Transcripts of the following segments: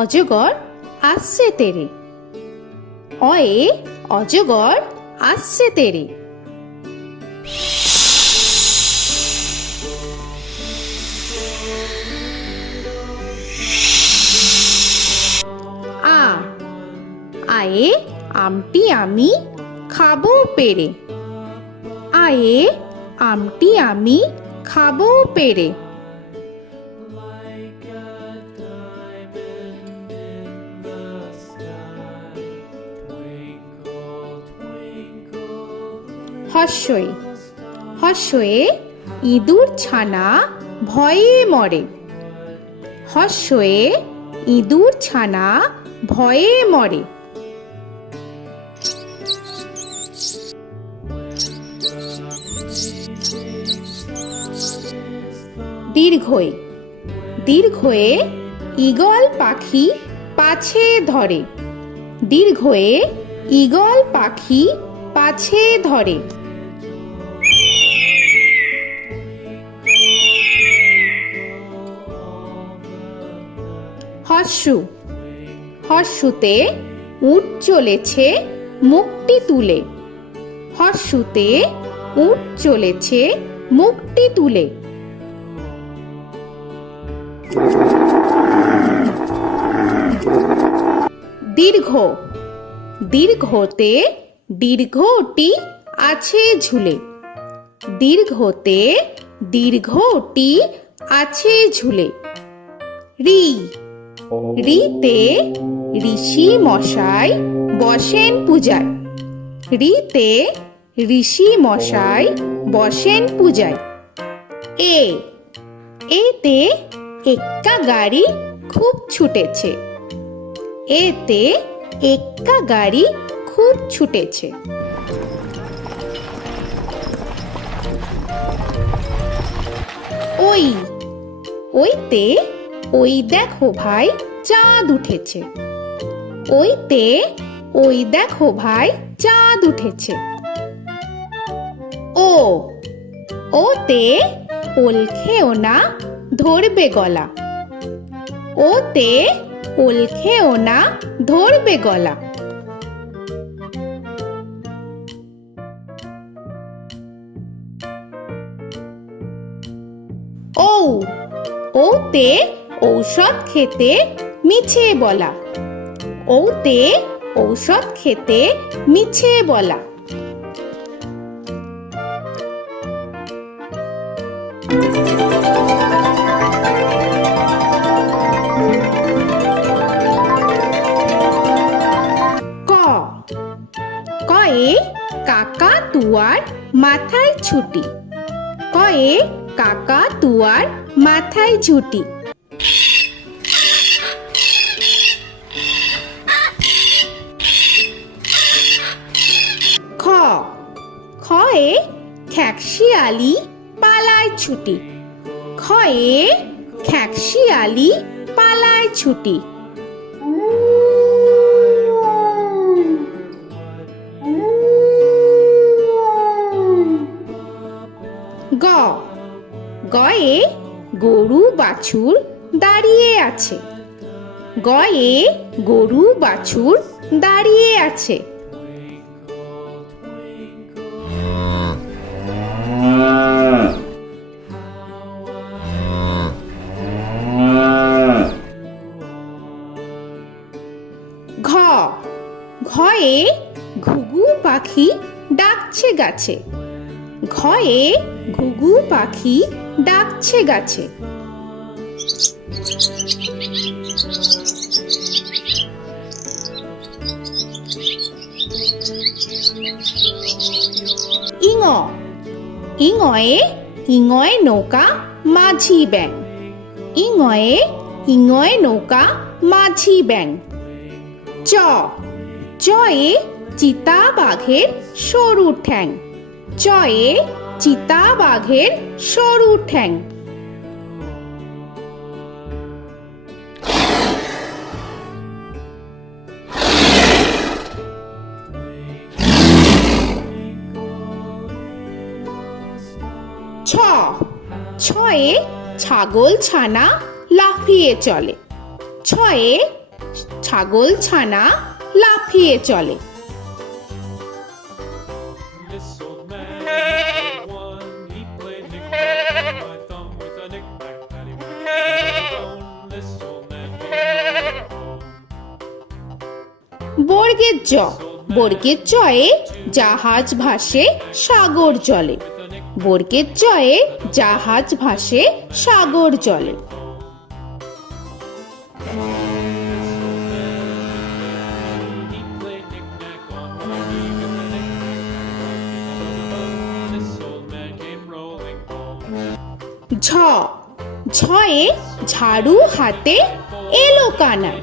অজগর আসছে তেরে। অয়ে অজগর আসছে তেরে। আ আয়ে আমটি আমি খাবো পেরে। আয়ে আমটি আমি খাবো পেরে। হর্ষই হর্ষয়ে ইঁদুর ছানা ভয়ে মরে। হর্ষয়ে ইঁদুর ছানা ভয়ে মরে। দীর্ঘই দীর্ঘয়ে ঈগল পাখি পাছে ধরে। দীর্ঘয়ে ঈগল পাখি পাছে ধরে। হর্ষু হর্ষুতে উট চলেছে মুখটি তুলে। হর্ষুতে উট চলেছে মুখটি তুলে। দীর্ঘ দীর্ঘতে দীর্ঘটি আছে ঝুলে। দীর্ঘতে দীর্ঘটি আছে ঝুলে। রি রিতে ঋষি মশাই বসেন পূজায়। রিতে ঋষি মশাই বসেন পূজায়। এ এতে এক্কা গাড়ি খুব ছুটেছে। এতে এক্কা গাড়ি খুব ছুটেছে। ওই ওইতে ওই দেখো ভাই চাঁদ উঠেছে। ওইতে ওই দেখো ভাই চাঁদ উঠেছে। ও ওতে ওল খেও না ধরবে গলা। ওতে ওল খেও না ধরবে গলা। ঔ ওতে ঔষধ খেতে মিছে বলা। ওতে ঔষধ খেতে মিছে বলা। ক কয়ে কাকা তুয়ার মাথায় ছুটি। কয়ে কাকা তুয়ার মাথায় ঝুটি। খ খয়ে খ্যাকশিয়ালি পালায় ছুটি। খয়ে খ্যাকশিয়ালি পালায় ছুটি। গ গয়ে গরু বাছুর দাঁড়িয়ে আছে। গয়ে গরু বাছুর দাঁড়িয়ে আছে। ঘ ঘয়ে ঘুঘু পাখি ডাকছে গাছে। ঘয়ে ঘুঘু পাখি ডাকছে গাছে। ইঙ ইঙয়ে ইঙয়ে নৌকা মাঝি ব্যাং। ইঙয়ে ইঙয়ে নৌকা মাঝি ব্যাং। চ চয়ে চিতা বাঘের সরু ঠ্যাং। চয়ে চিতা বাঘের সরু ঠ্যাং। ছ ছয়ে ছাগল ছানা লাফিয়ে চলে। ছয়ে ছাগল ছানা লাফিয়ে চলে। This old man had one. He played knick-knack on my thumb with a knick-knack, paddywhack, bone. This old man came rolling home. বর্গের জ, বর্গের জয়ে জাহাজ ভাসে সাগর জলে। বর্গের জয়ে জাহাজ ভাসে সাগর জলে। He played knick-knack on my knee with a knick-knack, this old man came rolling home. ঝ, ঝয়ে ঝাড়ু হাতে এলো কানাই।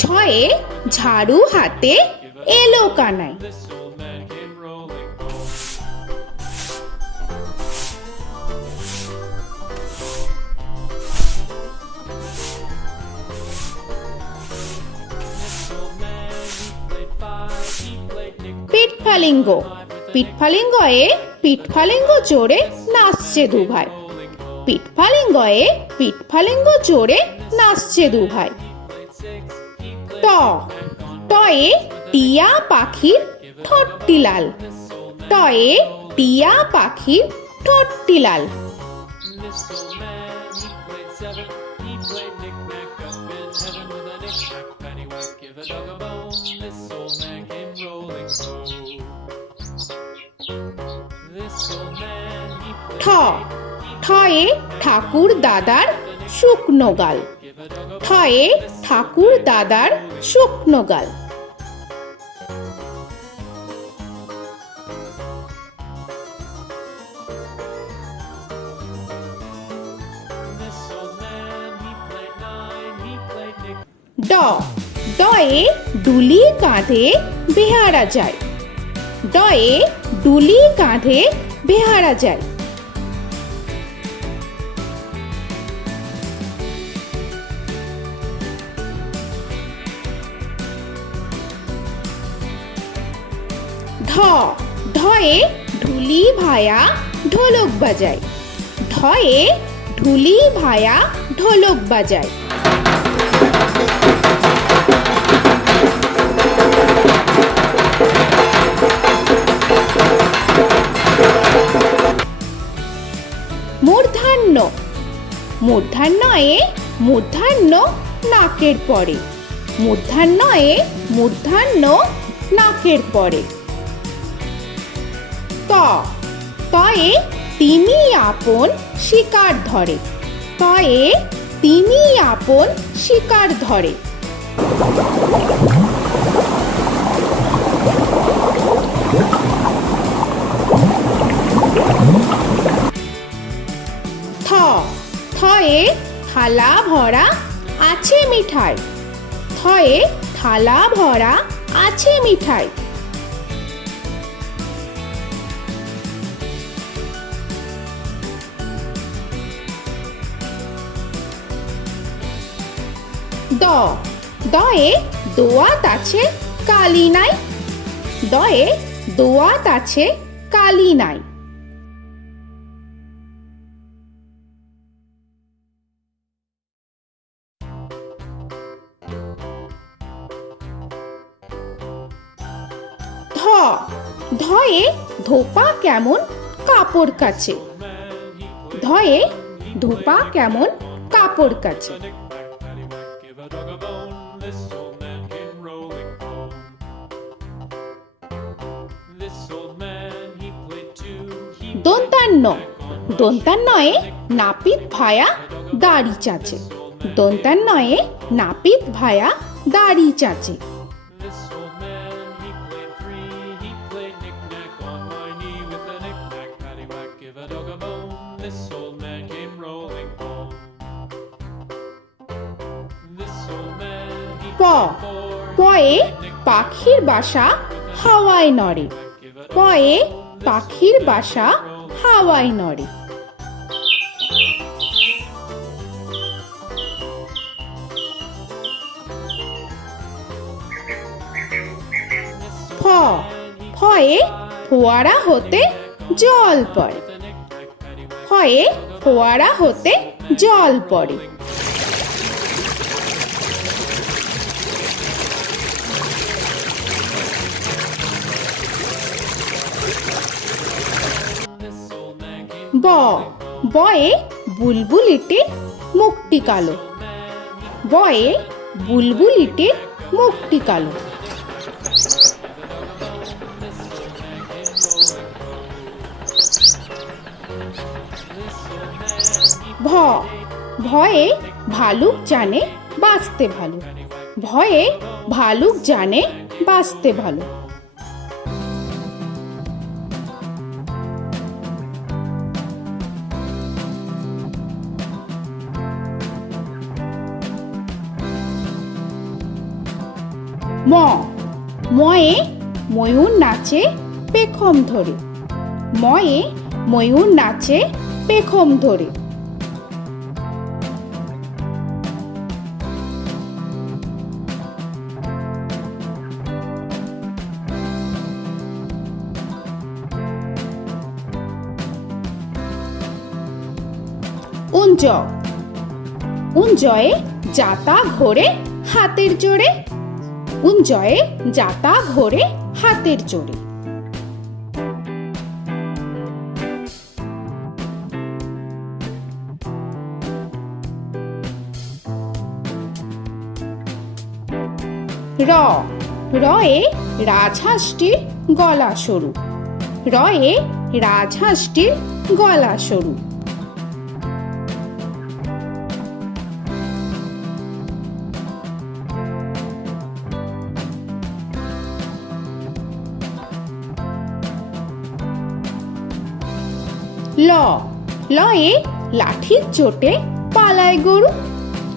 ঝয়ে ঝাড়ু হাতে এলো Kanai. This old man came rolling home. This old man, he played five. He played knick-knack. পিঠফালিঙ্গ, পিঠফালিঙ্গয়ে পিঠফালিঙ্গ জোরে নাচছে দুভাই। পিঠফালিঙ্গয়ে পিঠফালিঙ্গ জোরে নাচছে দুভাই। ট, টয়ে টিয়া পাখির ঠোঁটটি লাল। টয়ে টিয়া পাখির ঠোঁটটি লাল। This old man, he played seven. He played knick-knack up in heaven with a knick-knack, paddywhack, give a dog a bone. This old man came rolling home. This old man, he ঠ, played ঠয়ে ঠাকুর দাদার শুকনো গাল। give a dog a ঠয়ে ঠাকুর দাদার শুকনো গাল। This old man, he played nine. He played knick. ড, ডয়ে ডুলি কাঁধে বেহারা যায়। ডয়ে ডুলি কাঁধে বেহারা যায়। ঢ, ঢয়ে ঢুলি ভায়া ঢোলক বাজায়। ঢয়ে ঢুলি ভায়া ঢোলক বাজায়। মূর্ধন্য, মূর্ধন্যয়ে মূর্ধন্য নাকের পরে। মূর্ধন্যয়ে মূর্ধন্য নাকের পরে। ত, তয়ে তিনি আপন শিকার ধরে। তয়ে তিনি আপন শিকার ধরে। থ, থয়ে থালা ভরা আছে মিঠাই। থয়ে থালা ভরা আছে মিঠাই। দ, দয়ে দোয়াত আছে কালি নাই। দয়ে দোয়াত আছে কালি নাই। ধ, ধয়ে ধোপা কেমন কাপড় কাচে। ধয়ে ধোপা কেমন কাপড় কাচে। Knick-knack, paddywhack, give a dog a bone. This old man came rolling home. This old man, he played two. He দন্তান্ন, দন্তান্নয়ে নাপিত ভায়া দাড়ি চাচে। দন্তান্নয়ে নাপিত ভায়া দাড়ি চাচে। This old man, he played three. He played knick-knack on my knee with a knick-knack, paddywhack, give a dog a bone. This old man came rolling home. This old man, he প, played four. পয়ে পাখির বাসা হাওয়ায় নড়ে। পয়ে পাখির বাসা হাওয়ায় নড়ে। ফ, ফয়ে ফোয়ারা হতে জল পড়ে। ফয়ে ফোয়ারা হতে জল পড়ে। ব বয়ে বুলবুলিটির মুখটি কালো। বয়ে বুলবুলিটির মুখটি কালো। ভ ভয়ে ভালুক জানে বাঁচতে ভালো। ভয়ে ভালুক জানে বাঁচতে ভালো। ম ময়ে ময়ূর নাচে পেখম ধরে। ময়ে ময়ূর নাচে পেখম ধরে। উঞ্জ উঞ্জয়ে যাতা ঘোরে হাতের জোরে। উঞ্জয়ে যাতা ঘোরে হাতের জোরে। র রয়ে রাজহাঁসটির গলা সরু। রয়ে রাজহাঁসটির গলা সরু। ল লয়ে লাঠির চোটে পালায় গরু।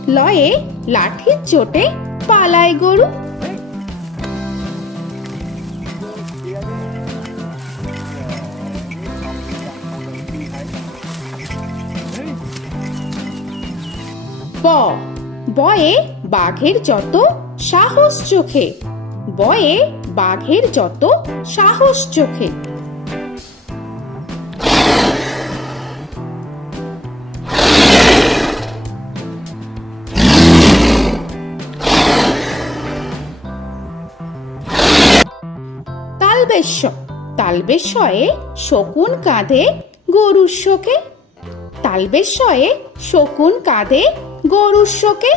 লয়ে লাঠির চোটে পালায় গরু। ব বয়ে বাঘের যত সাহস চোখে। বয়ে বাঘের যত সাহস চোখে। তালবেশ্য তালবেশ্যয়ে শকুন কাঁধে গরুর শোকে। তালবেশ্যয়ে শকুন কাঁধে গরুর শোকে।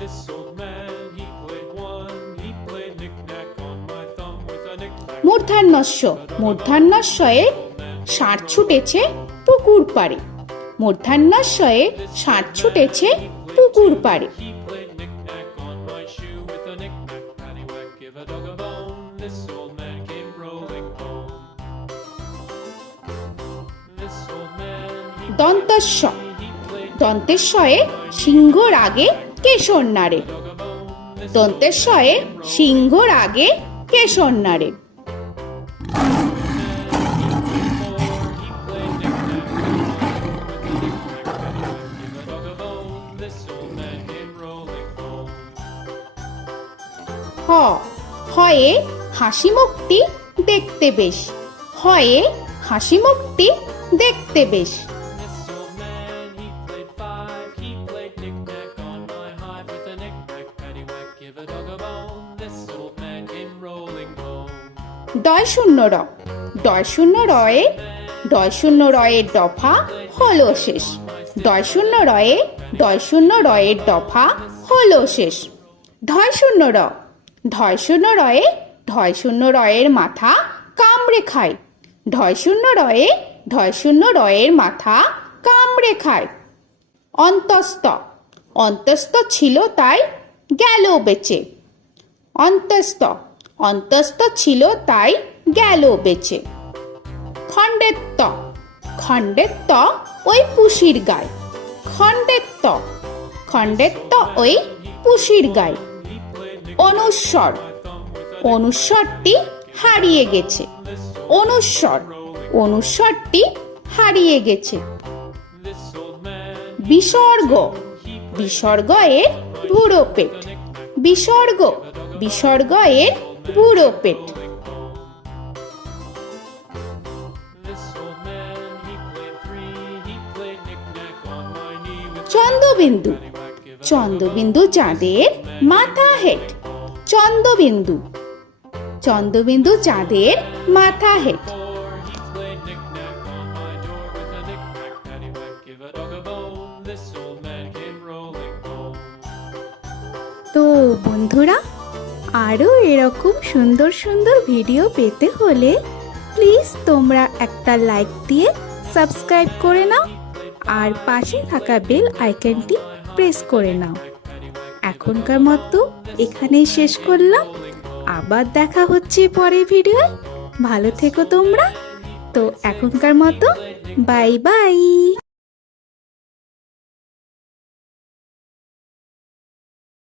This old man, he played one. He played knick-knack on my thumb with a knick-knack. মূর্ধন্যস্য মূর্ধন্যস্যয়ে ষাঁড় ছুটেছে পুকুর পাড়ে। মূর্ধন্যস্যয়ে ষাঁড় ছুটেছে পুকুর পাড়ে। He played knick-knack on my shoe with a knick-knack, paddywhack, give a dog a bone. This old man came rolling home. This old man, he দন্তস্য played দন্তেশ্বয়ে সিংহর আগে কেশর নাড়ে। dog a bone. This দন্তেশ্বয়ে সিংহর আগে কেশর নাড়ে। he played knick-knack on my with a knick-knack, paddywhack, give a dog a bone. This old man came rolling home. হ হয়ে হাসি মুখটি দেখতে বেশ। হয়ে হাসি মুখটি দেখতে বেশ। This old man, he played five. He played knick-knack on my hive with a knick-knack, paddywhack, give a dog a bone. This old man came rolling home. ডয় শূন্য র ডয় শূন্য রয়ে ডয় শূন্য রয়ের দফা হলো শেষ। ডয় শূন্য রয়ে ডয় শূন্য রয়ের দফা হলো শেষ। ঢয় শূন্য র ঢয় শূন্য রয়ে ঢয় শূন্য রয়ের মাথা কামড়ে খায়। ঢয় শূন্য রয়ে ঢয় শূন্য রয়ের মাথা কামড়ে খায়। অন্তস্থ অন্তস্থ ছিল তাই গেল বেঁচে। অন্তস্থ অন্তস্থ ছিল তাই গেল বেঁচে। খণ্ডেত্ব খণ্ডেত্ব ওই পুষির গায়। খণ্ডেত্ব খণ্ডেত্ব ওই পুষির গায়। অনুস্বর অনুস্বরটি হারিয়ে গেছে। অনুস্বর অনুস্বরটি হারিয়ে গেছে। This old man, বিসর্গ বিসর্গ এর বুড়ো পেট। বিসর্গ বিসর্গ এর বুড়ো পেট। this old man, he played three. He played knick-knack on my knee with Chandrabindu paddywhack, give a Chandrabindu চাঁদের মাথা হেট। চন্দ্রবিন্দু চন্দ্রবিন্দু চাঁদের মাথা head. Before he played knick-knack on my door with a knick-knack, paddywhack, give a dog a bone. This old man came rolling home. তো বন্ধুরা, আরও এরকম সুন্দর সুন্দর ভিডিও পেতে হলে প্লিজ তোমরা একটা লাইক দিয়ে সাবস্ক্রাইব করে নাও আর পাশে থাকা বেল আইকনটি প্রেস করে নাও। এখনকার মতো এখানেই শেষ করলাম, আবার দেখা হচ্ছে পরের ভিডিও। ভালো থেকো তোমরা। তো এখনকার মতো বাই বাই।